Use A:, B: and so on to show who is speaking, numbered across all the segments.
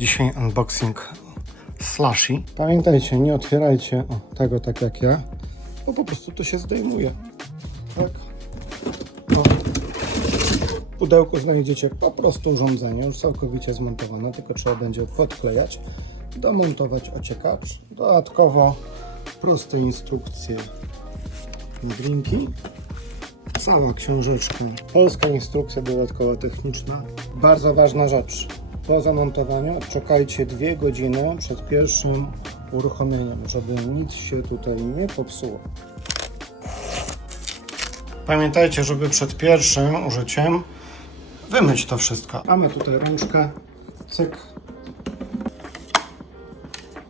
A: Dzisiaj unboxing slushy. Pamiętajcie, nie otwierajcie tego tak jak ja, bo po prostu to się zdejmuje. Tak. O. W pudełku znajdziecie po prostu urządzenie już całkowicie zmontowane, tylko trzeba będzie podklejać, domontować ociekacz. Dodatkowo proste instrukcje drinki. Cała książeczka. Polska instrukcja dodatkowa techniczna. Bardzo ważna rzecz. Po zamontowaniu czekajcie dwie godziny przed pierwszym uruchomieniem, żeby nic się tutaj nie popsuło. Pamiętajcie, żeby przed pierwszym użyciem wymyć to wszystko. Mamy tutaj rączkę, cyk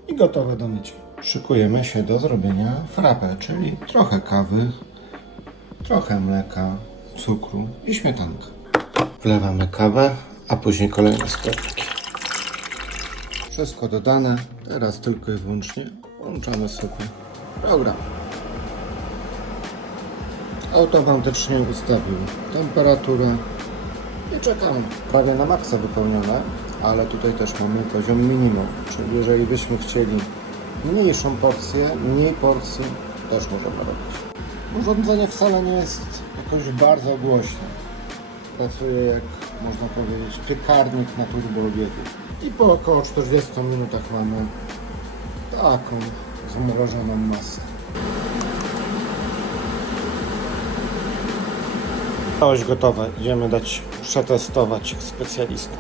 A: i gotowe do mycia. Szykujemy się do zrobienia frappe, czyli trochę kawy, trochę mleka, cukru i śmietanka. Wlewamy kawę, a później kolejne składniki. Wszystko dodane, teraz tylko i wyłącznie włączamy sobie program. Automatycznie ustawił temperaturę i czekamy. Prawie na maksa wypełnione, ale tutaj też mamy poziom minimum, czyli jeżeli byśmy chcieli mniejszą porcję, mniej porcji, też możemy robić. Urządzenie wcale nie jest jakoś bardzo głośne. Pracuje jak można powiedzieć piekarnik na turbobiegu. I po około 40 minutach mamy taką zmrożoną masę. Całość gotowe. Idziemy dać przetestować specjalistom.